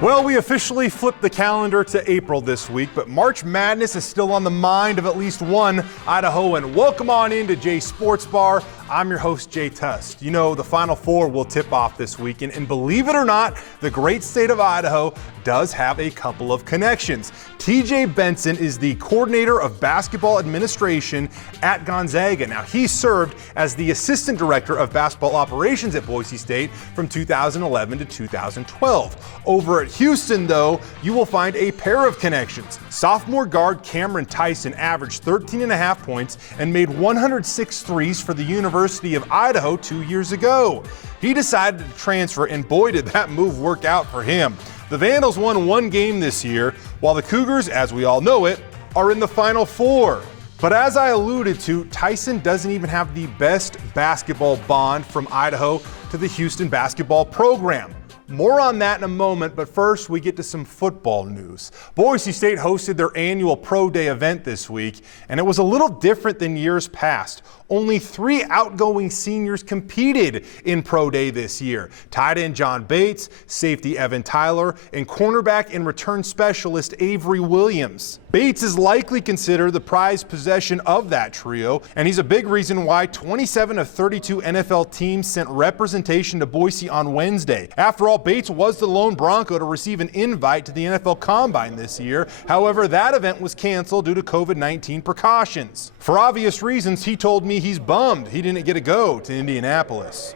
Well, we officially flipped the calendar to April this week, but March Madness is still on the mind of at least one Idahoan. Welcome on into Jay Sports Bar. I'm your host, Jay Tust. You know, the Final Four will tip off this weekend, and believe it or not, the great state of Idaho does have a couple of connections. TJ Benson is the coordinator of basketball administration at Gonzaga. Now, he served as the assistant director of basketball operations at Boise State from 2011 to 2012. Over at Houston, though, you will find a pair of connections. Sophomore guard Cameron Tyson averaged 13.5 points and made 106 threes for the University of Idaho 2 years ago. He decided to transfer, and boy, did that move work out for him. The Vandals won one game this year, while the Cougars, as we all know it, are in the Final Four. But as I alluded to, Tyson doesn't even have the best basketball bond from Idaho to the Houston basketball program. More on that in a moment, but first we get to some football news. Boise State hosted their annual Pro Day event this week, and it was a little different than years past. Only 3 outgoing seniors competed in Pro Day this year. Tight end John Bates, safety Evan Tyler, and cornerback and return specialist Avery Williams. Bates is likely considered the prized possession of that trio, and he's a big reason why 27 of 32 NFL teams sent representation to Boise on Wednesday. After all, Bates was the lone Bronco to receive an invite to the NFL Combine this year. However, that event was canceled due to COVID-19 precautions. For obvious reasons, he told me he's bummed he didn't get to go to Indianapolis.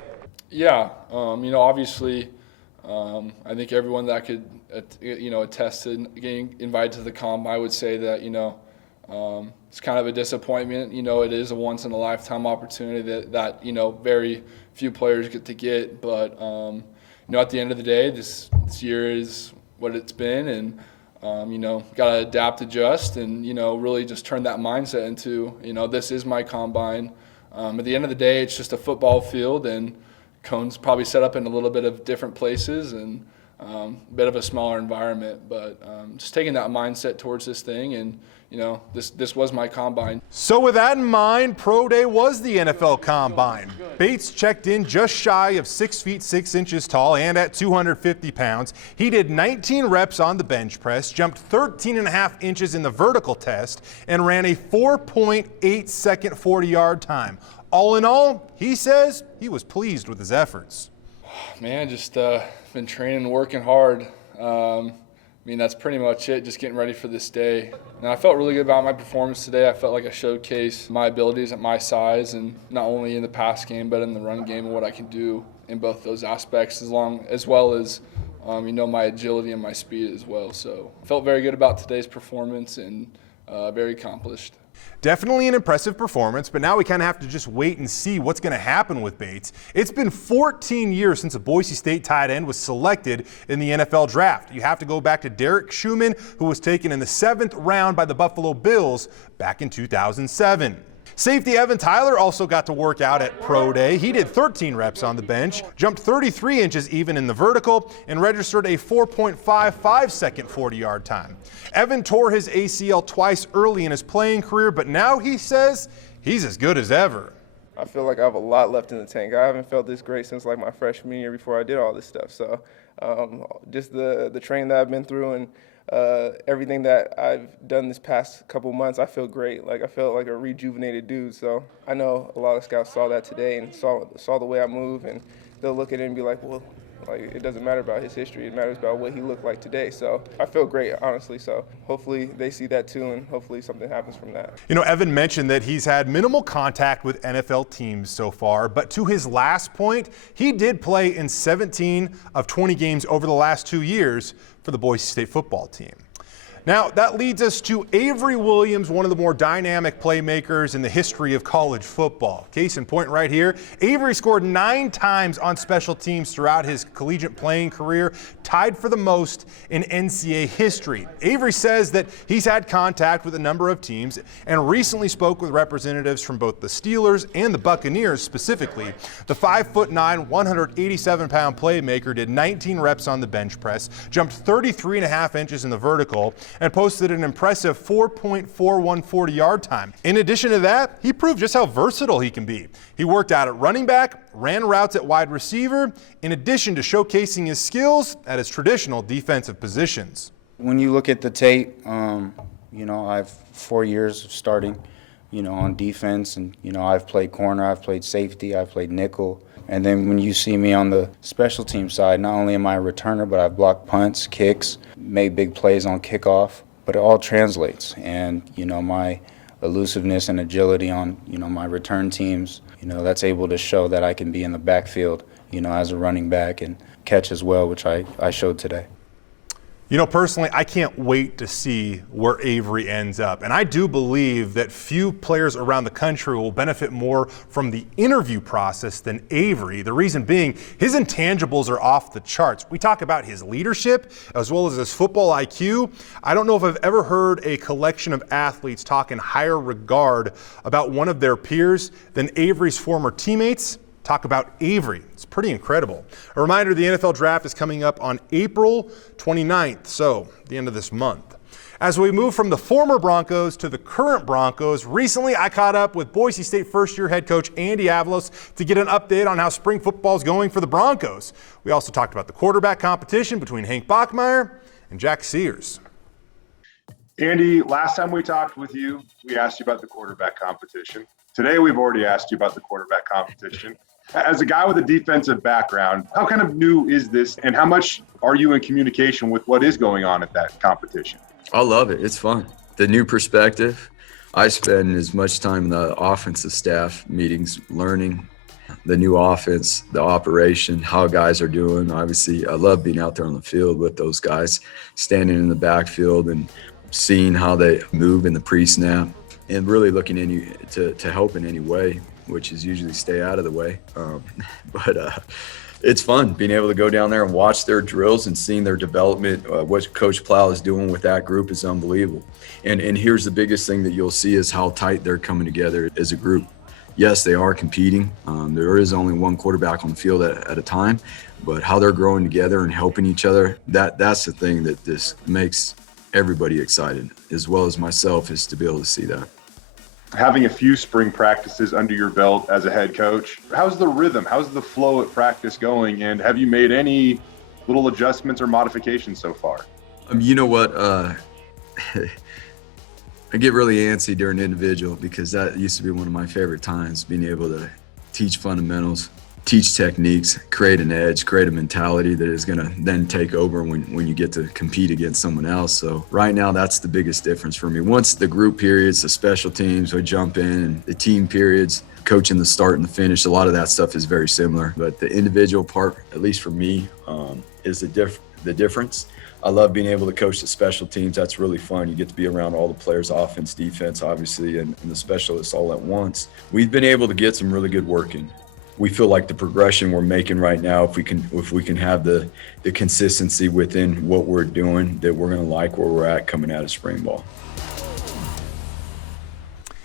Yeah, obviously, I think everyone that could, attest to getting invited to the Combine would say that, it's kind of a disappointment. It is a once-in-a-lifetime opportunity that very few players get to get. But, at the end of the day, this year is what it's been, and got to adapt, adjust, and, really just turn that mindset into, this is my combine. At the end of the day, it's just a football field, and cones probably set up in a little bit of different places and a bit of a smaller environment. But just taking that mindset towards this thing, and, this was my combine. So with that in mind, Pro Day was the NFL Combine. Bates checked in just shy of 6 feet 6 inches tall and at 250 pounds. He did 19 reps on the bench press, jumped 13.5 inches in the vertical test, and ran a 4.8 second 40-yard time. All in all, he says he was pleased with his efforts. Man, just been training and working hard. That's pretty much it, just getting ready for this day. And I felt really good about my performance today. I felt like I showcased my abilities at my size, and not only in the pass game, but in the run game and what I can do in both those aspects, as well as my agility and my speed as well. So I felt very good about today's performance and very accomplished. Definitely an impressive performance, but now we kind of have to just wait and see what's going to happen with Bates. It's been 14 years since a Boise State tight end was selected in the NFL draft. You have to go back to Derek Schumann, who was taken in the 7th round by the Buffalo Bills back in 2007. Safety Evan Tyler also got to work out at Pro Day. He did 13 reps on the bench, jumped 33 inches even in the vertical, and registered a 4.55 second 40-yard time. Evan tore his ACL twice early in his playing career, but now he says he's as good as ever. I feel like I have a lot left in the tank. I haven't felt this great since like my freshman year before I did all this stuff. So just the training that I've been through and everything that I've done this past couple months, I feel great. Like I felt like a rejuvenated dude. So I know a lot of scouts saw that today and saw the way I move, and they'll look at it and be like, well, like it doesn't matter about his history. It matters about what he looked like today. So I feel great, honestly. So hopefully they see that too, and hopefully something happens from that. Evan mentioned that he's had minimal contact with NFL teams so far, but to his last point, he did play in 17 of 20 games over the last 2 years for the Boise State football team. Now, that leads us to Avery Williams, one of the more dynamic playmakers in the history of college football. Case in point right here, Avery scored 9 times on special teams throughout his collegiate playing career, tied for the most in NCAA history. Avery says that he's had contact with a number of teams and recently spoke with representatives from both the Steelers and the Buccaneers specifically. The 5'9", 187-pound playmaker did 19 reps on the bench press, jumped 33.5 inches in the vertical, and posted an impressive 4.41 40-yard time. In addition to that, he proved just how versatile he can be. He worked out at running back, ran routes at wide receiver, in addition to showcasing his skills at his traditional defensive positions. When you look at the tape, I have 4 years of starting, on defense, and, I've played corner, I've played safety, I've played nickel. And then when you see me on the special team side, not only am I a returner, but I've blocked punts, kicks, made big plays on kickoff, but it all translates. And, my elusiveness and agility on, my return teams, that's able to show that I can be in the backfield, as a running back and catch as well, which I showed today. Personally, I can't wait to see where Avery ends up. And I do believe that few players around the country will benefit more from the interview process than Avery. The reason being, his intangibles are off the charts. We talk about his leadership as well as his football IQ. I don't know if I've ever heard a collection of athletes talk in higher regard about one of their peers than Avery's former teammates. Talk about Avery. It's pretty incredible. A reminder, the NFL draft is coming up on April 29th, so the end of this month. As we move from the former Broncos to the current Broncos, recently I caught up with Boise State first-year head coach Andy Avalos to get an update on how spring football is going for the Broncos. We also talked about the quarterback competition between Hank Bachmeier and Jack Sears. Andy, last time we talked with you, we asked you about the quarterback competition. Today we've already asked you about the quarterback competition. As a guy with a defensive background, how kind of new is this, and how much are you in communication with what is going on at that competition? I love it. It's fun. The new perspective. I spend as much time in the offensive staff meetings learning the new offense, the operation, how guys are doing. Obviously, I love being out there on the field with those guys, standing in the backfield and seeing how they move in the pre-snap and really looking to help in any way, which is usually stay out of the way. But it's fun being able to go down there and watch their drills and seeing their development. What Coach Plow is doing with that group is unbelievable. And here's the biggest thing that you'll see is how tight they're coming together as a group. Yes, they are competing. There is only one quarterback on the field at a time, but how they're growing together and helping each other, that's the thing that this makes everybody excited, as well as myself, is to be able to see that. Having a few spring practices under your belt as a head coach, how's the rhythm? How's the flow at practice going? And have you made any little adjustments or modifications so far? You know what? I get really antsy during individual because that used to be one of my favorite times, being able to teach fundamentals, teach techniques, create an edge, create a mentality that is going to then take over when you get to compete against someone else. So right now, that's the biggest difference for me. Once the group periods, the special teams, we jump in, and the team periods, coaching the start and the finish, a lot of that stuff is very similar. But the individual part, at least for me, is the difference. I love being able to coach the special teams. That's really fun. You get to be around all the players, offense, defense, obviously, and the specialists all at once. We've been able to get some really good work in. We feel like the progression we're making right now, if we can have the consistency within what we're doing, that we're going to like where we're at coming out of spring ball.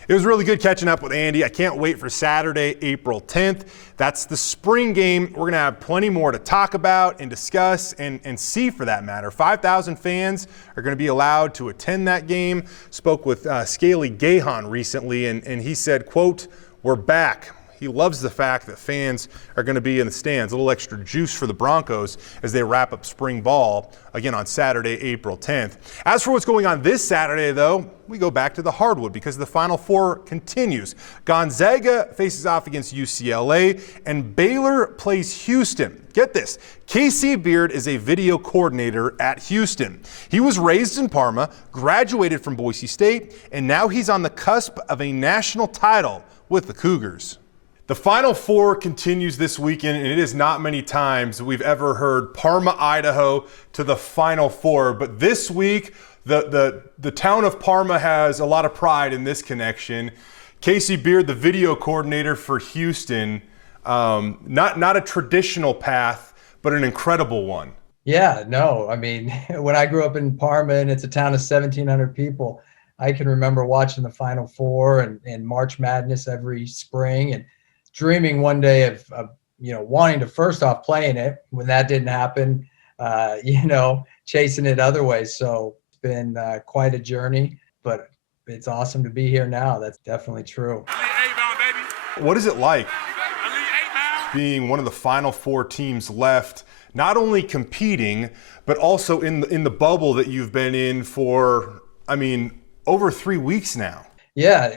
It was really good catching up with Andy. I can't wait for Saturday, April 10th. That's the spring game. We're going to have plenty more to talk about and discuss and see, for that matter. 5,000 fans are going to be allowed to attend that game. Spoke with Scaly Gahan recently, and he said, quote, "We're back." He loves the fact that fans are going to be in the stands. A little extra juice for the Broncos as they wrap up spring ball, again, on Saturday, April 10th. As for what's going on this Saturday, though, we go back to the hardwood because the Final Four continues. Gonzaga faces off against UCLA, and Baylor plays Houston. Get this, Casey Beard is a video coordinator at Houston. He was raised in Parma, graduated from Boise State, and now he's on the cusp of a national title with the Cougars. The Final Four continues this weekend, and it is not many times we've ever heard Parma, Idaho to the Final Four. But this week, the town of Parma has a lot of pride in this connection. Casey Beard, the video coordinator for Houston, not a traditional path, but an incredible one. Yeah, no, I mean, when I grew up in Parma and it's a town of 1,700 people, I can remember watching the Final Four and March Madness every spring and dreaming one day of wanting to first off play in it. When that didn't happen, chasing it other ways. So been quite a journey, but it's awesome to be here now. That's definitely true. What is it like being one of the final four teams left, not only competing, but also in the bubble that you've been in for, over 3 weeks now? Yeah,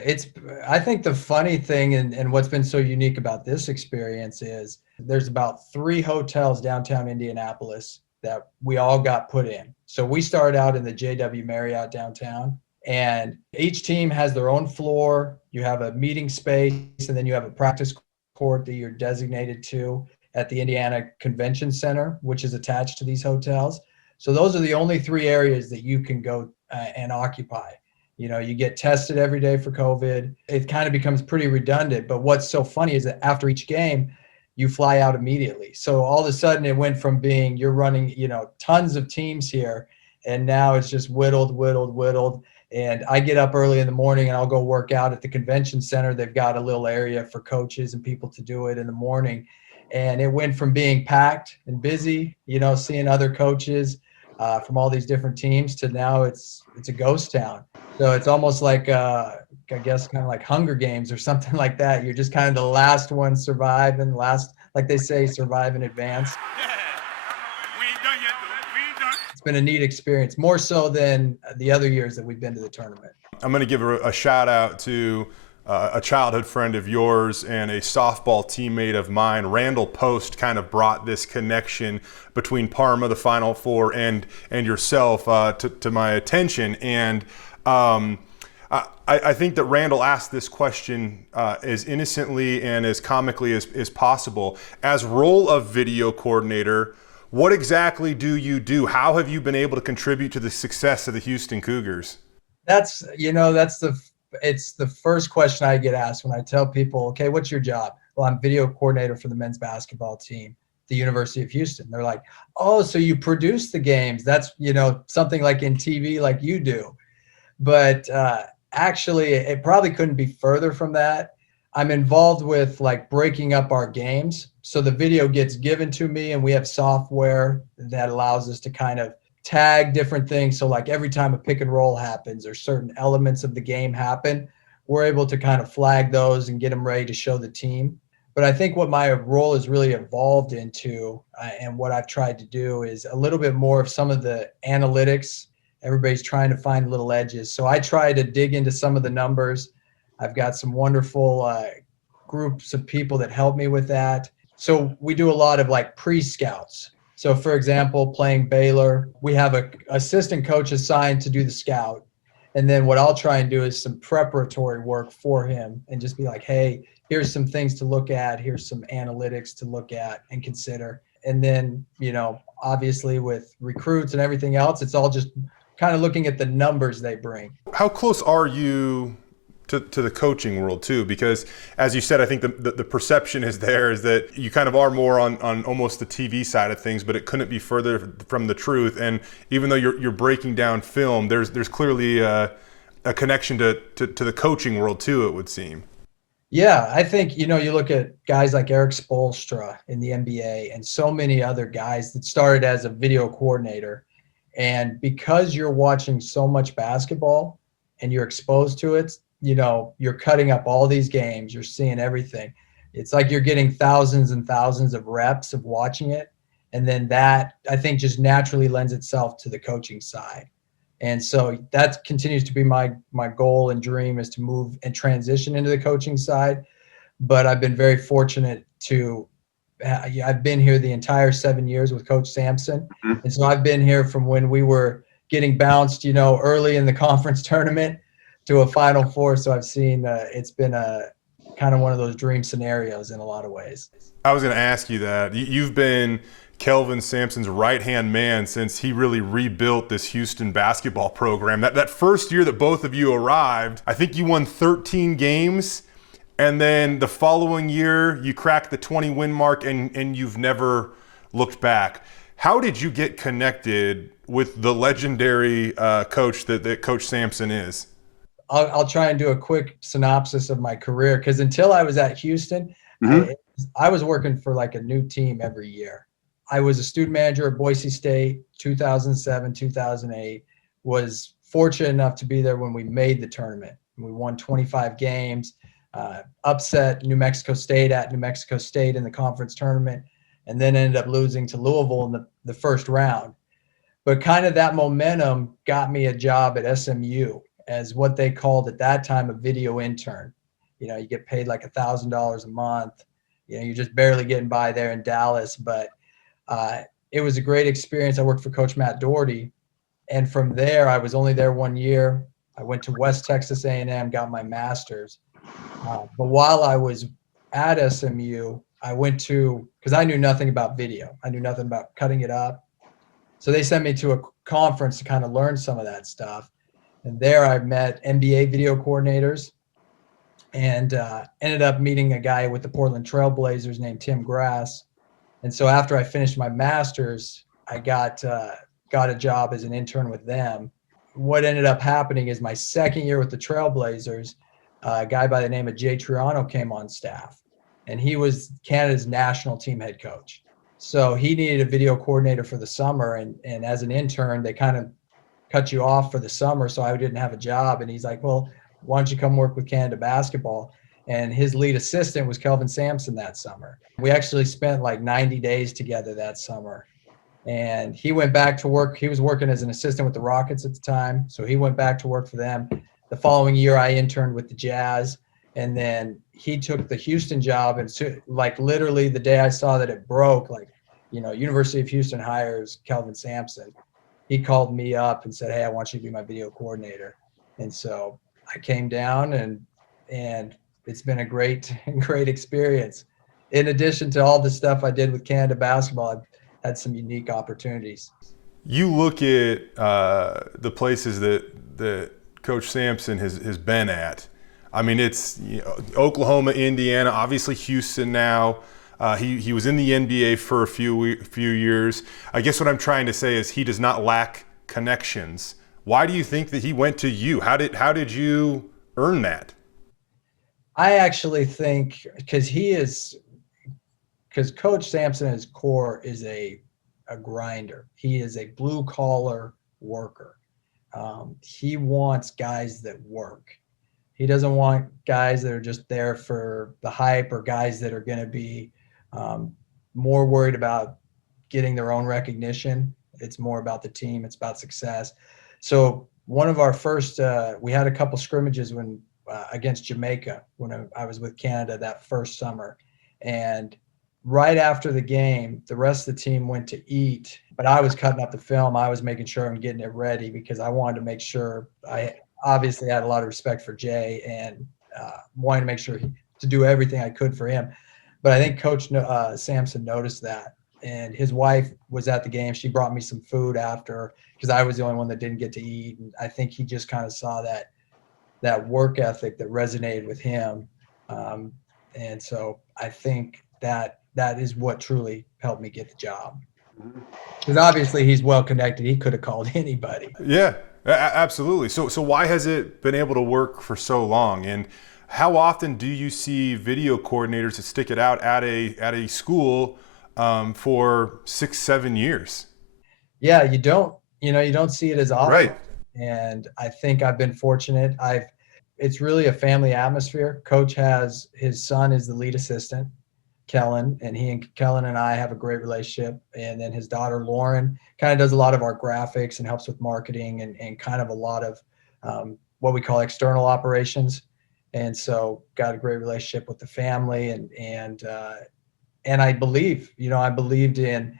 I think the funny thing and what's been so unique about this experience is there's about 3 hotels downtown Indianapolis that we all got put in. So we started out in the JW Marriott downtown, and each team has their own floor. You have a meeting space, and then you have a practice court that you're designated to at the Indiana Convention Center, which is attached to these hotels. So those are the only 3 areas that you can go and occupy. You get tested every day for COVID. It kind of becomes pretty redundant. But what's so funny is that after each game, you fly out immediately. So all of a sudden it went from being you're running, tons of teams here, and now it's just whittled. And I get up early in the morning and I'll go work out at the convention center. They've got a little area for coaches and people to do it in the morning. And it went from being packed and busy, seeing other coaches from all these different teams, to now it's a ghost town. So it's almost like, I guess, kind of like Hunger Games or something like that. You're just kind of the last one survive, and like they say, survive in advance. We ain't done yet. We ain't done. It's been a neat experience, more so than the other years that we've been to the tournament. I'm going to give a shout out to a childhood friend of yours and a softball teammate of mine. Randall Post kind of brought this connection between Parma, the Final Four, and yourself to my attention. And I think that Randall asked this question as innocently and as comically as possible. As role of video coordinator, what exactly do you do? How have you been able to contribute to the success of the Houston Cougars? It's the first question I get asked when I tell people, okay, what's your job? Well, I'm video coordinator for the men's basketball team, the University of Houston. They're like, oh, so you produce the games. That's, something like in TV like you do. But actually, it probably couldn't be further from that. I'm involved with like breaking up our games. So the video gets given to me, and we have software that allows us to kind of tag different things. So like every time a pick and roll happens or certain elements of the game happen, we're able to kind of flag those and get them ready to show the team. But I think what my role has really evolved into and what I've tried to do is a little bit more of some of the analytics. Everybody's trying to find little edges. So I try to dig into some of the numbers. I've got some wonderful groups of people that help me with that. So we do a lot of like pre-scouts. So for example, playing Baylor, we have an assistant coach assigned to do the scout. And then what I'll try and do is some preparatory work for him and just be like, hey, here's some things to look at. Here's some analytics to look at and consider. And then, obviously with recruits and everything else, it's all just kind of looking at the numbers they bring. How close are you to the coaching world too? Because as you said, I think the perception is that you kind of are more on almost the TV side of things, but it couldn't be further from the truth. And even though you're breaking down film, there's clearly a connection to the coaching world too, it would seem. Yeah, I think, you look at guys like Eric Spoelstra in the NBA and so many other guys that started as a video coordinator. And because you're watching so much basketball and you're exposed to it, you're cutting up all these games, you're seeing everything. It's like you're getting thousands and thousands of reps of watching it. And then that, I think, just naturally lends itself to the coaching side. And so that continues to be my goal and dream, is to move and transition into the coaching side. But I've been very fortunate I've been here the entire 7 years with Coach Sampson. Mm-hmm. And so I've been here from when we were getting bounced, early in the conference tournament to a Final Four. So I've seen it's been a kind of one of those dream scenarios in a lot of ways. I was going to ask you that. You've been Kelvin Sampson's right-hand man since he really rebuilt this Houston basketball program. That first year that both of you arrived, I think you won 13 games. And then the following year, you cracked the 20-win mark, and you've never looked back. How did you get connected with the legendary coach that Coach Sampson is? I'll try and do a quick synopsis of my career, because until I was at Houston, mm-hmm. I was working for like a new team every year. I was a student manager at Boise State, 2007, 2008. was fortunate enough to be there when we made the tournament. We won 25 games, upset New Mexico State at New Mexico State in the conference tournament, and then ended up losing to Louisville in the first round. But kind of that momentum got me a job at SMU as what they called at that time a video intern. You know, you get paid like $1,000 a month. You know, you're just barely getting by there in Dallas. But it was a great experience. I worked for Coach Matt Doherty. And from there, I was only there 1 year. I went to West Texas A&M, got my master's. But while I was at SMU, I went to, because I knew nothing about video. I knew nothing about cutting it up. So they sent me to a conference to kind of learn some of that stuff. And there I met NBA video coordinators and ended up meeting a guy with the Portland Trail Blazers named Tim Grass. And so after I finished my master's, I got a job as an intern with them. What ended up happening is my second year with the Trailblazers, a guy by the name of Jay Triano came on staff, and he was Canada's national team head coach. So he needed a video coordinator for the summer, and as an intern, they kind of cut you off for the summer, so I didn't have a job. And he's like, well, why don't you come work with Canada basketball? And his lead assistant was Kelvin Sampson that summer. We actually spent like 90 days together that summer. And he went back to work. He was working as an assistant with the Rockets at the time, so he went back to work for them. The following year, I interned with the Jazz, and then he took the Houston job. And so, like, literally the day I saw that it broke, like, you know, University of Houston hires Kelvin Sampson. He called me up and said, hey, I want you to be my video coordinator. And so I came down, and it's been a great experience. In addition to all the stuff I did with Canada basketball, I've had some unique opportunities. You look at the places that Coach Sampson has been at. I mean, it's Oklahoma, Indiana, obviously Houston now. He was in the NBA for a few years. I guess what I'm trying to say is he does not lack connections. Why do you think that he went to you? How did you earn that? I actually think because Coach Sampson at his core is a grinder. He is a blue collar worker. He wants guys that work. He doesn't want guys that are just there for the hype, or guys that are going to be more worried about getting their own recognition. It's more about the team. It's about success. So one of our first, we had a couple scrimmages against Jamaica when I was with Canada that first summer. And right after the game, the rest of the team went to eat, but I was cutting up the film. I was making sure I'm getting it ready because I wanted to make sure I obviously had a lot of respect for Jay and wanted to make sure to do everything I could for him. But I think Coach Sampson noticed that, and his wife was at the game. She brought me some food after because I was the only one that didn't get to eat. And I think he just kind of saw that work ethic that resonated with him. And so I think that is what truly helped me get the job. Because obviously he's well connected. He could have called anybody. Yeah, absolutely. So why has it been able to work for so long? And how often do you see video coordinators that stick it out at a school for 6-7 years? Yeah, you don't see it as often. Right. And I think I've been fortunate. It's really a family atmosphere. Coach has his son is the lead assistant, Kellen, and Kellen and I have a great relationship. And then his daughter, Lauren, kind of does a lot of our graphics and helps with marketing and kind of a lot of what we call external operations. And so got a great relationship with the family and I believed in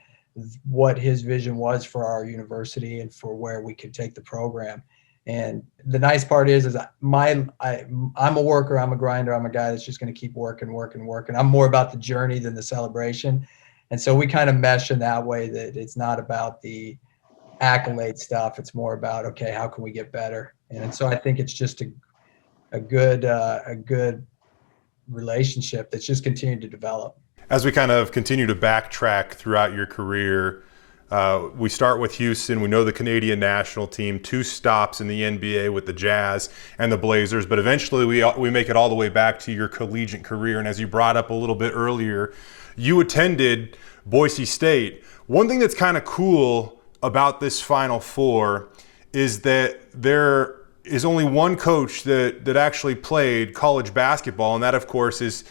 what his vision was for our university and for where we could take the program. And the nice part is I'm a worker, I'm a grinder, I'm a guy that's just going to keep working. I'm more about the journey than the celebration. And so we kind of mesh in that way that it's not about the accolade stuff. It's more about, okay, how can we get better? And so I think it's just a good relationship that's just continued to develop. As we kind of continue to backtrack throughout your career, we start with Houston. We know the Canadian national team, 2 stops in the NBA with the Jazz and the Blazers, but eventually we make it all the way back to your collegiate career. And as you brought up a little bit earlier, you attended Boise State. One thing that's kind of cool about this Final Four is that there is only one coach that actually played college basketball, and that, of course, is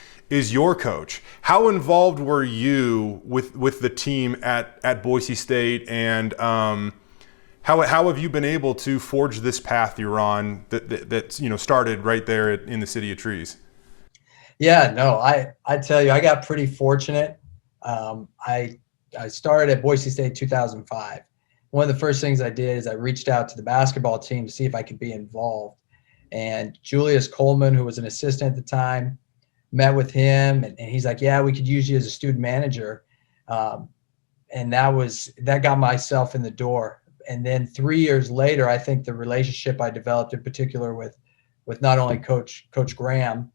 your coach. How involved were you with the team at Boise State, and how have you been able to forge this path you're on that's started right there in the City of Trees? Yeah, no, I tell you, I got pretty fortunate. I started at Boise State 2005. One of the first things I did is I reached out to the basketball team to see if I could be involved. And Julius Coleman, who was an assistant at the time, met with him, and he's like, yeah, we could use you as a student manager. And that got myself in the door. And then 3 years later, I think the relationship I developed in particular with not only Coach Graham,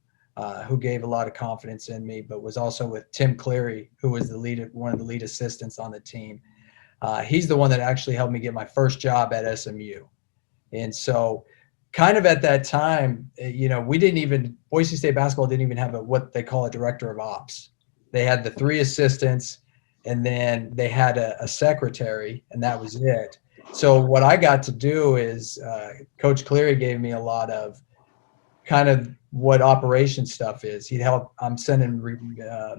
who gave a lot of confidence in me, but was also with Tim Cleary, who was one of the lead assistants on the team. He's the one that actually helped me get my first job at SMU. And so kind of at that time, Boise State basketball didn't even have what they call a director of ops. They had the 3 assistants, and then they had a secretary, and that was it. So what I got to do is Coach Cleary gave me a lot of kind of what operation stuff is. He'd help. I'm sending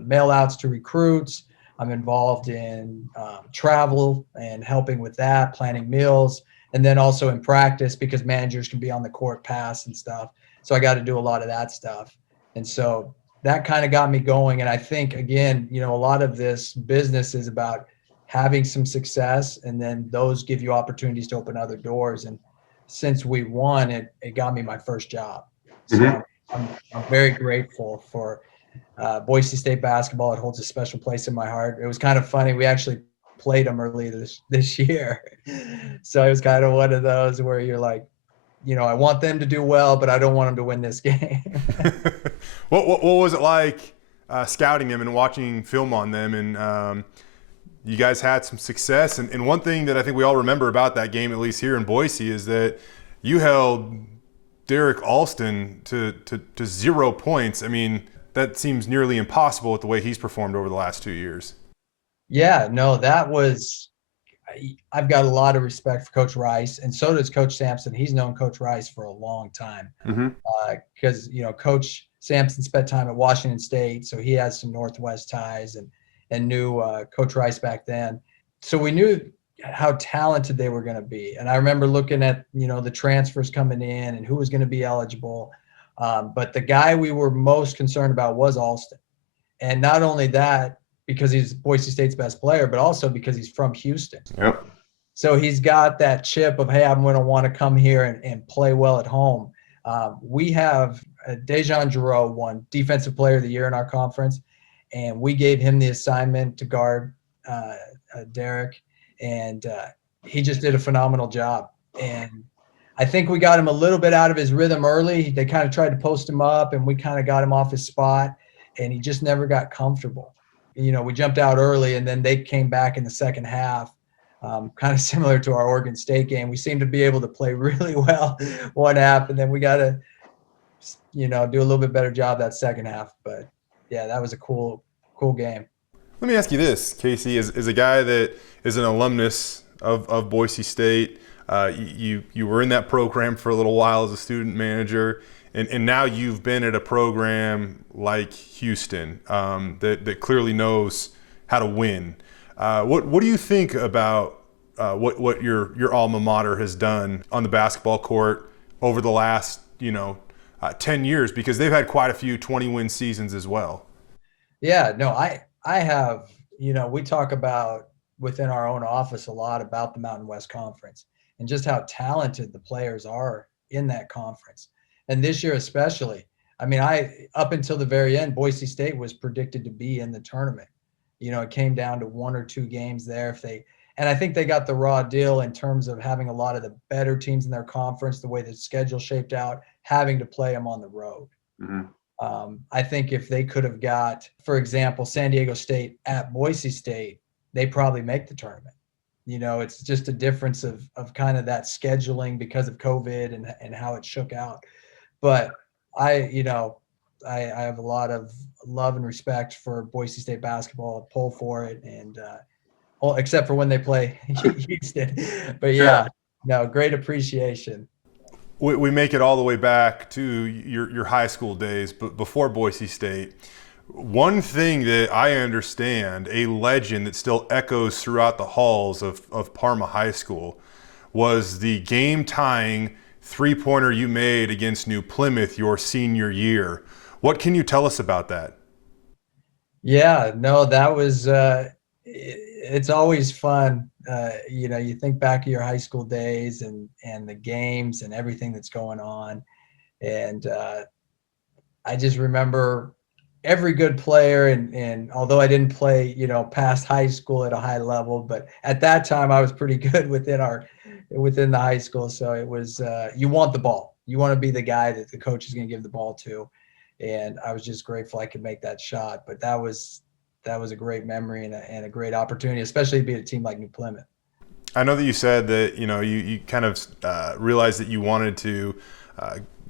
mail outs to recruits. I'm involved in travel and helping with that, planning meals, and then also in practice because managers can be on the court pass and stuff. So I got to do a lot of that stuff. And so that kind of got me going. And I think, again, a lot of this business is about having some success, and then those give you opportunities to open other doors. And since we won, it got me my first job. So I'm very grateful for Boise State basketball. It holds a special place in my heart. It was kind of funny. We actually played them early this year. So it was kind of one of those where you're like, I want them to do well, but I don't want them to win this game. What was it like scouting them and watching film on them? And you guys had some success. And one thing that I think we all remember about that game, at least here in Boise, is that you held Derek Alston to 0 points. I mean, that seems nearly impossible with the way he's performed over the last 2 years. Yeah, no, I've got a lot of respect for Coach Rice, and so does Coach Sampson. He's known Coach Rice for a long time because, Coach Sampson spent time at Washington State, so he has some Northwest ties and knew Coach Rice back then. So we knew how talented they were going to be. And I remember looking at, the transfers coming in and who was going to be eligible. But the guy we were most concerned about was Alston. And not only that, because he's Boise State's best player, but also because he's from Houston. Yep. So he's got that chip of, hey, I'm going to want to come here and play well at home. We have Dejan Giroux won Defensive Player of the Year in our conference, and we gave him the assignment to guard Derek, and he just did a phenomenal job. And I think we got him a little bit out of his rhythm early. They kind of tried to post him up, and we kind of got him off his spot, and he just never got comfortable. We jumped out early, and then they came back in the second half, kind of similar to our Oregon State game. We seemed to be able to play really well one half, and then we got to, do a little bit better job that second half. But, yeah, that was a cool game. Let me ask you this, Casey, as a guy that is an alumnus of Boise State, you were in that program for a little while as a student manager, and now you've been at a program like Houston that clearly knows how to win. What do you think about what your alma mater has done on the basketball court over the last 10 years? Because they've had quite a few 20-win seasons as well. Yeah, no, I have, we talk about within our own office a lot about the Mountain West Conference and just how talented the players are in that conference. And this year especially, up until the very end, Boise State was predicted to be in the tournament. It came down to 1 or 2 games there. And I think they got the raw deal in terms of having a lot of the better teams in their conference, the way the schedule shaped out, having to play them on the road. Mm-hmm. I think if they could have got, for example, San Diego State at Boise State, they probably make the tournament. It's just a difference of kind of that scheduling because of COVID and how it shook out. But I have a lot of love and respect for Boise State basketball. I pull for it, and except for when they play Houston. But yeah, No, great appreciation. We make it all the way back to your high school days, but before Boise State. One thing that I understand, a legend that still echoes throughout the halls of Parma High School, was the game-tying three-pointer you made against New Plymouth your senior year. What can you tell us about that? Yeah, no, that was, it's always fun. You think back of your high school days and the games and everything that's going on. And I just remember every good player, and although I didn't play, past high school at a high level, but at that time I was pretty good within the high school. So it was, you want the ball. You want to be the guy that the coach is going to give the ball to. And I was just grateful I could make that shot. But that was a great memory and a great opportunity, especially to be at a team like New Plymouth. I know that you said that, you kind of realized that you wanted to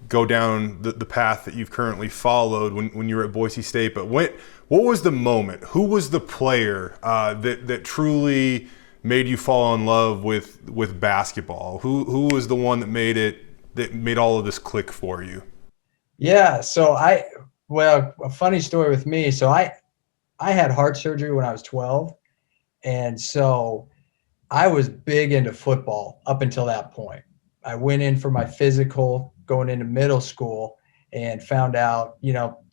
go down the path that you've currently followed when you were at Boise State. But what was the moment? Who was the player that truly made you fall in love with basketball? Who was the one that made all of this click for you? Yeah. So a funny story with me. So I had heart surgery when I was 12. And so I was big into football up until that point. I went in for my physical going into middle school and found out,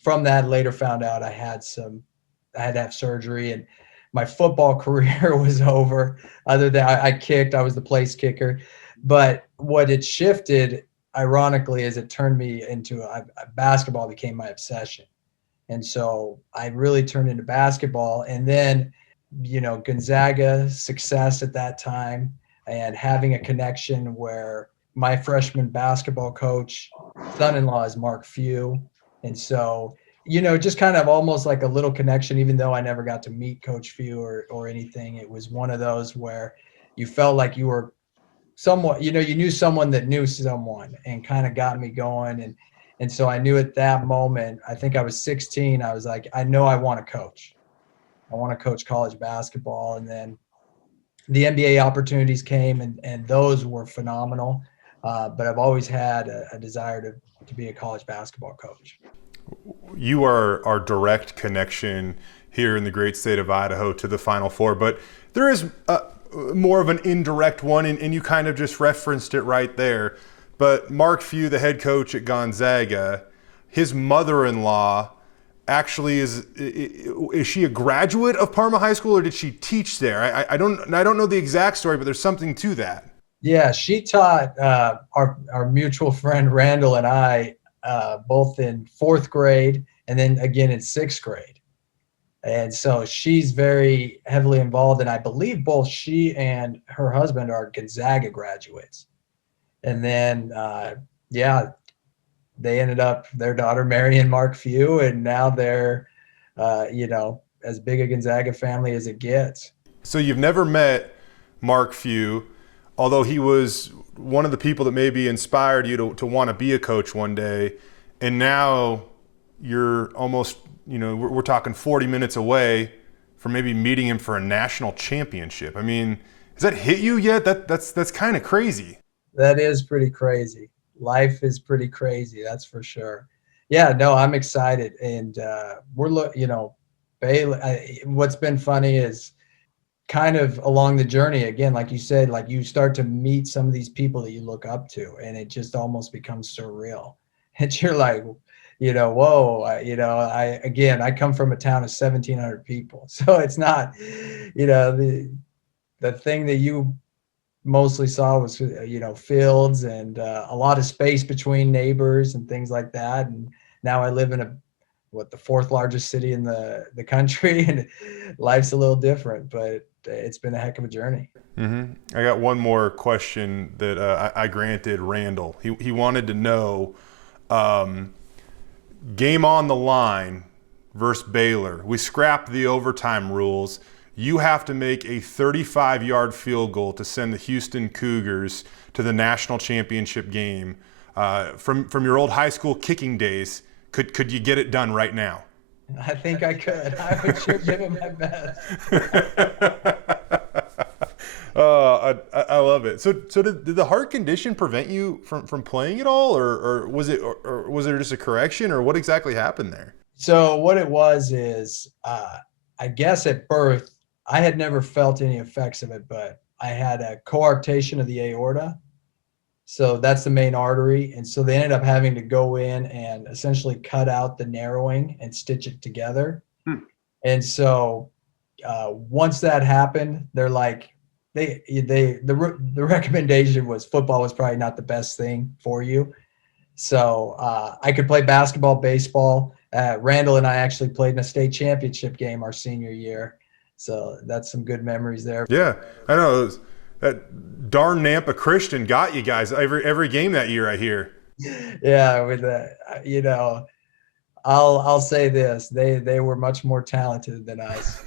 from that later found out I had to have surgery, and my football career was over. Other than I kicked, I was the place kicker. But what it shifted, ironically, is it turned me into basketball became my obsession. And so I really turned into basketball. And then, Gonzaga success at that time, and having a connection where my freshman basketball coach, son-in-law is Mark Few. And so, just kind of almost like a little connection, even though I never got to meet Coach Few or anything. It was one of those where you felt like you were somewhat, you knew someone that knew someone, and kind of got me going. And so I knew at that moment, I think I was 16, I was like, I know I want to coach. I want to coach college basketball. And then the NBA opportunities came, and those were phenomenal. But I've always had a desire to be a college basketball coach. You are our direct connection here in the great state of Idaho to the Final Four, but there is more of an indirect one, and you kind of just referenced it right there. But Mark Few, the head coach at Gonzaga, his mother-in-law actually is she a graduate of Parma High School, or did she teach there? I don't know the exact story, but there's something to that. Yeah, she taught our mutual friend Randall and I both in 4th grade and then again in 6th grade. And so she's very heavily involved, and I believe both she and her husband are Gonzaga graduates. And then, they ended up, their daughter marrying Mark Few, and now they're, as big a Gonzaga family as it gets. So you've never met Mark Few, although he was one of the people that maybe inspired you to want to be a coach one day. And now you're almost, we're talking 40 minutes away from maybe meeting him for a national championship. I mean, has that hit you yet? That's kind of crazy. That is pretty crazy. Life is pretty crazy, that's for sure. Yeah, no, I'm excited. And Bailey, what's been funny is kind of along the journey, again, like you said, like you start to meet some of these people that you look up to, and it just almost becomes surreal. And you're like, whoa, I come from a town of 1,700 people. So it's not, the thing that you mostly saw was, fields and a lot of space between neighbors and things like that. And now I live in the 4th largest city in the country, and life's a little different, but it's been a heck of a journey. Mm-hmm. I got one more question that I granted Randall. He wanted to know, game on the line versus Baylor. We scrapped the overtime rules. You have to make a 35-yard field goal to send the Houston Cougars to the national championship game. From your old high school kicking days, could you get it done right now? I think I could. I would sure give it my best. I love it. So did the heart condition prevent you from playing at all, or was there just a correction, or what exactly happened there? So what it was is, I guess at birth, I had never felt any effects of it, but I had a coarctation of the aorta. So that's the main artery. And so they ended up having to go in and essentially cut out the narrowing and stitch it together. And so once that happened, they're like, the recommendation was football was probably not the best thing for you. So I could play basketball, baseball. Randall and I actually played in a state championship game our senior year. So that's some good memories there. Yeah, I know. That darn Nampa Christian got you guys every game that year, I hear. Yeah, with that, I'll say this: they were much more talented than us,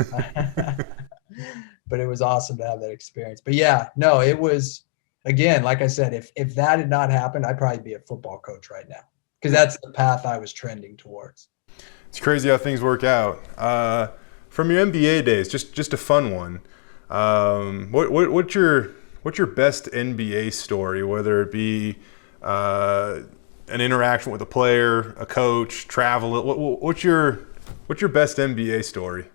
but it was awesome to have that experience. But yeah, no, it was, again, like I said, if that had not happened, I'd probably be a football coach right now, because that's the path I was trending towards. It's crazy how things work out. From your NBA days, just a fun one. What's your best NBA story? Whether it be an interaction with a player, a coach, travel. What's your best NBA story?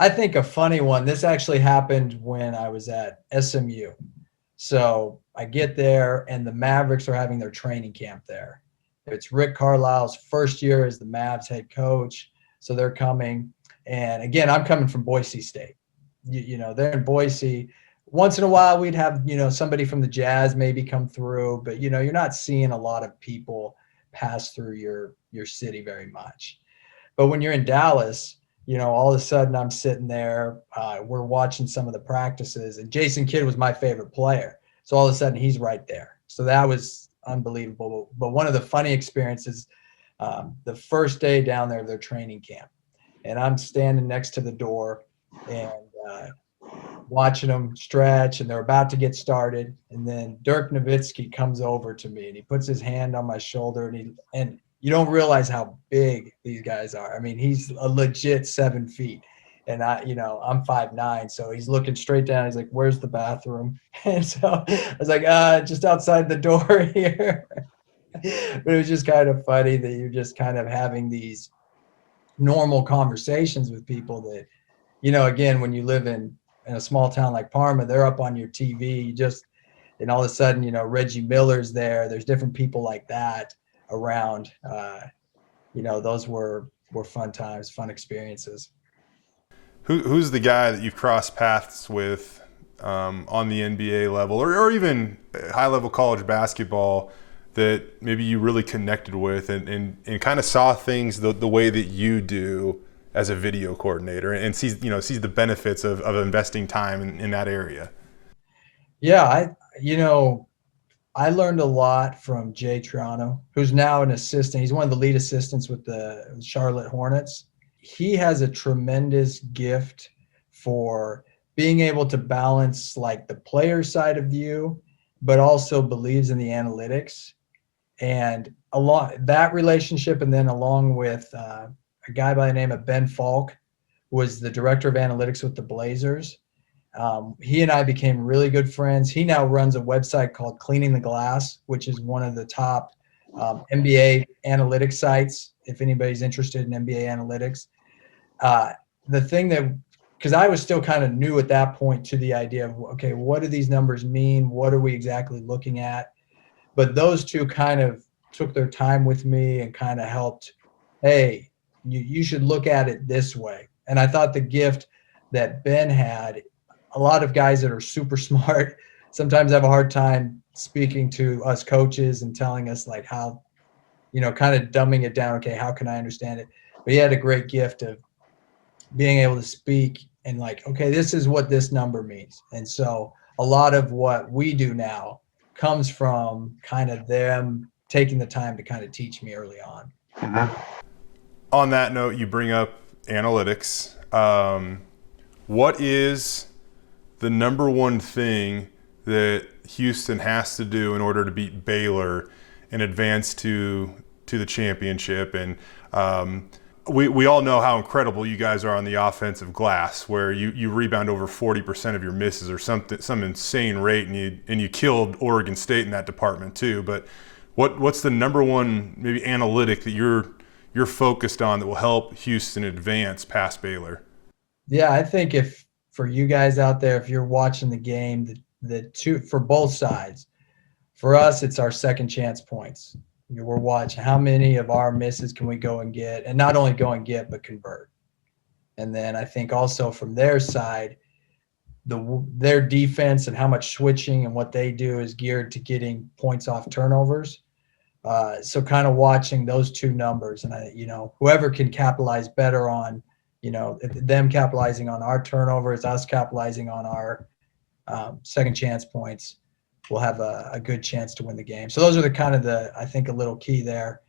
I think a funny one. This actually happened when I was at SMU. So I get there and the Mavericks are having their training camp there. It's Rick Carlisle's first year as the Mavs head coach. So they're coming. And again, I'm coming from Boise State. They're in Boise. Once in a while we'd have, somebody from the Jazz maybe come through, but you're not seeing a lot of people pass through your city very much. But when you're in Dallas, all of a sudden I'm sitting there, we're watching some of the practices, and Jason Kidd was my favorite player. So all of a sudden he's right there. So that was unbelievable. But one of the funny experiences, the first day down there of their training camp, and I'm standing next to the door and watching them stretch, and they're about to get started. And then Dirk Nowitzki comes over to me and he puts his hand on my shoulder, and you don't realize how big these guys are. I mean, he's a legit 7 feet, and I'm 5'9", so he's looking straight down. He's like, "Where's the bathroom?" And so I was like, just outside the door here. But it was just kind of funny that you're just kind of having these normal conversations with people that, again, when you live in a small town like Parma, they're up on your TV, and all of a sudden, Reggie Miller's there. There's different people like that around. Those were fun times, fun experiences. Who's the guy that you've crossed paths with on the NBA level, or even high level college basketball, that maybe you really connected with and kind of saw things the way that you do as a video coordinator, and sees the benefits of investing time in that area? Yeah, I learned a lot from Jay Triano, who's now an assistant. He's one of the lead assistants with the Charlotte Hornets. He has a tremendous gift for being able to balance like the player side of you, but also believes in the analytics. And along that relationship, and then along with a guy by the name of Ben Falk, was the director of analytics with the Blazers. He and I became really good friends. He now runs a website called Cleaning the Glass, which is one of the top NBA analytics sites, if anybody's interested in NBA analytics. The thing that, because I was still kind of new at that point to the idea of, okay, what do these numbers mean? What are we exactly looking at? But those two kind of took their time with me and kind of helped, hey, you should look at it this way. And I thought the gift that Ben had, a lot of guys that are super smart sometimes have a hard time speaking to us coaches and telling us like how, kind of dumbing it down. Okay, how can I understand it? But he had a great gift of being able to speak and like, okay, this is what this number means. And so a lot of what we do now comes from kind of them taking the time to kind of teach me early on. Mm-hmm. On that note, you bring up analytics. What is the number one thing that Houston has to do in order to beat Baylor and advance to the championship? And we all know how incredible you guys are on the offensive glass, where you rebound over 40% of your misses or some insane rate, and you killed Oregon State in that department too. But what's the number one maybe analytic that you're focused on that will help Houston advance past Baylor? Yeah, I think if for you guys out there, if you're watching the game, the two for both sides, for us it's our second chance points. We're watching how many of our misses can we go and get, and not only go and get, but convert. And then I think also from their side, their defense and how much switching and what they do is geared to getting points off turnovers. So kind of watching those two numbers, and whoever can capitalize better on, them capitalizing on our turnovers, us capitalizing on our second chance points, will have a good chance to win the game. So those are I think a little key there,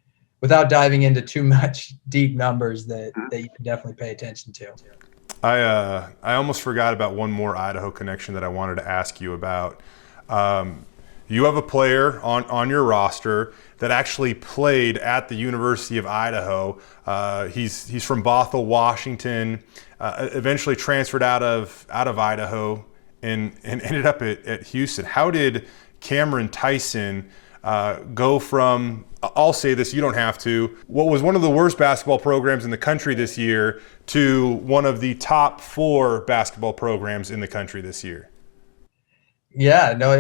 without diving into too much deep numbers that you can definitely pay attention to. I almost forgot about one more Idaho connection that I wanted to ask you about. You have a player on your roster that actually played at the University of Idaho. He's from Bothell, Washington. Eventually transferred out of Idaho and ended up at Houston. How did Cameron Tyson go from, I'll say this, you don't have to, what was one of the worst basketball programs in the country this year to one of the top 4 basketball programs in the country this year? Yeah, no,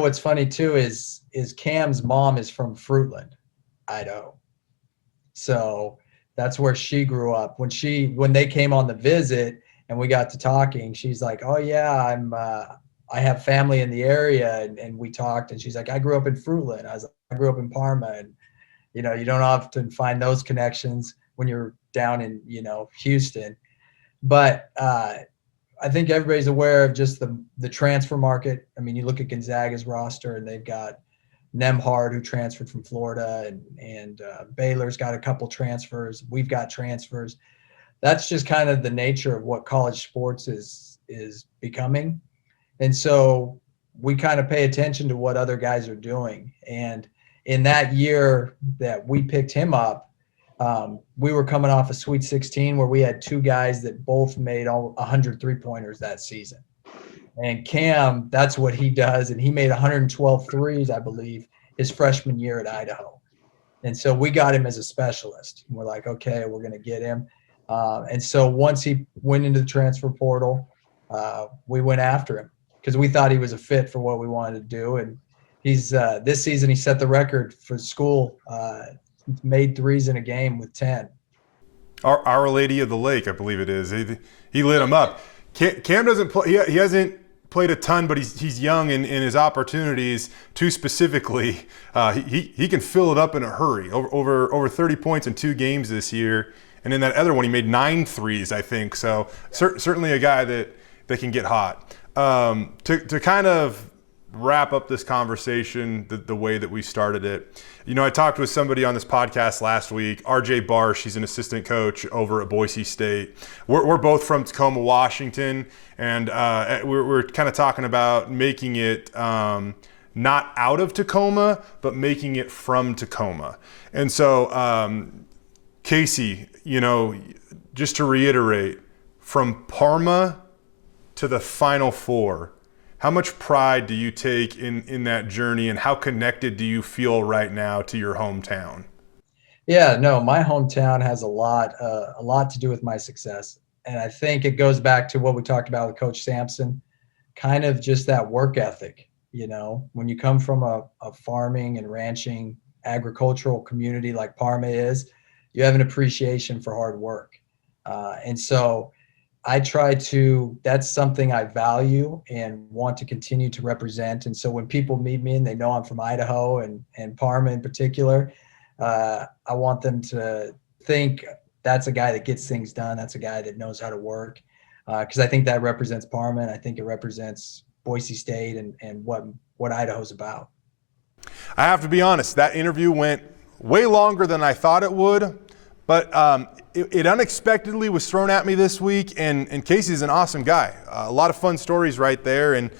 what's funny too is Cam's mom is from Fruitland, Idaho. So that's where she grew up. When they came on the visit and we got to talking, she's like, "Oh yeah, I have family in the area," and we talked, and she's like, "I grew up in Fruitland." I was like, "I grew up in Parma," and you don't often find those connections when you're down in Houston. But I think everybody's aware of just the transfer market. I mean, you look at Gonzaga's roster, and they've got Nemhard, who transferred from Florida, and Baylor's got a couple transfers. We've got transfers. That's just kind of the nature of what college sports is becoming. And so we kind of pay attention to what other guys are doing. And in that year that we picked him up, we were coming off a Sweet 16 where we had 2 guys that both made 100 3-pointers that season. And Cam, that's what he does. And he made 112 threes, I believe, his freshman year at Idaho. And so we got him as a specialist. And we're like, okay, we're going to get him. And so once he went into the transfer portal, we went after him because we thought he was a fit for what we wanted to do. And he's this season he set the record for school, made threes in a game with 10. Our Lady of the Lake, I believe it is. He lit him up. Cam doesn't play. He hasn't played a ton, but he's young in his opportunities. Too specifically, he can fill it up in a hurry. Over 30 points in 2 games this year. And in that other one, he made 9 threes, I think. So certainly a guy that can get hot. To kind of wrap up this conversation the way that we started it, I talked with somebody on this podcast last week, RJ Barsh. He's an assistant coach over at Boise State. We're both from Tacoma, Washington, and we're kind of talking about making it not out of Tacoma, but making it from Tacoma. And so Casey, just to reiterate, from Parma to the Final Four, how much pride do you take in that journey, and how connected do you feel right now to your hometown? Yeah, no, my hometown has a lot to do with my success. And I think it goes back to what we talked about with Coach Sampson, kind of just that work ethic. When you come from a farming and ranching agricultural community like Parma is, you have an appreciation for hard work. And so I that's something I value and want to continue to represent. And so when people meet me and they know I'm from Idaho and Parma in particular, I want them to think that's a guy that gets things done. That's a guy that knows how to work. Because I think that represents Parma, and I think it represents Boise State and what Idaho's about. I have to be honest, that interview went way longer than I thought it would. But it unexpectedly was thrown at me this week, and Casey's an awesome guy. A lot of fun stories right there, and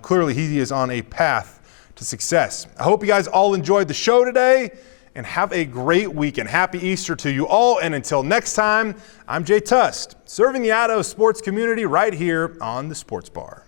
clearly he is on a path to success. I hope you guys all enjoyed the show today, and have a great weekend. Happy Easter to you all. And until next time, I'm Jay Tust, serving the Idaho sports community right here on the Sports Bar.